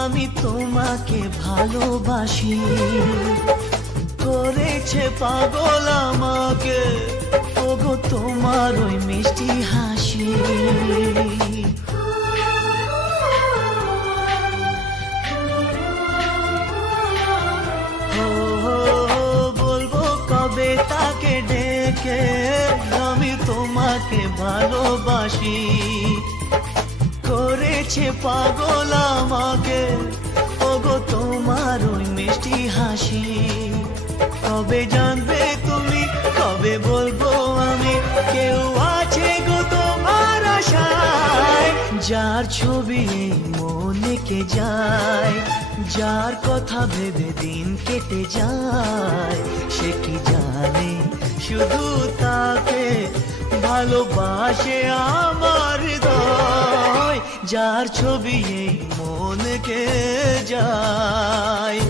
আমি তোমাকে ভালোবাসি, করেছে পাগল আমাকে, ওগো তোমার ওই মিষ্টি হাসি। ও বলবো কবে তাকে ডেকে, আমি তোমাকে ভালোবাসি, করেছে পাগল আমাকে, ওগো তোমার ওই মিষ্টি হাসি। কবে জানবে তুমি, কবে বলবো আমি, কেউ আছে গো তোমার আশায়, যার ছবি এই মনে কে যায়, যার কথা ভেবে দিন কেটে যায়, সে কি জানে শুধু তাকে ভালোবাসে আমার হৃদয়, যার ছবি এই মন কে যায়।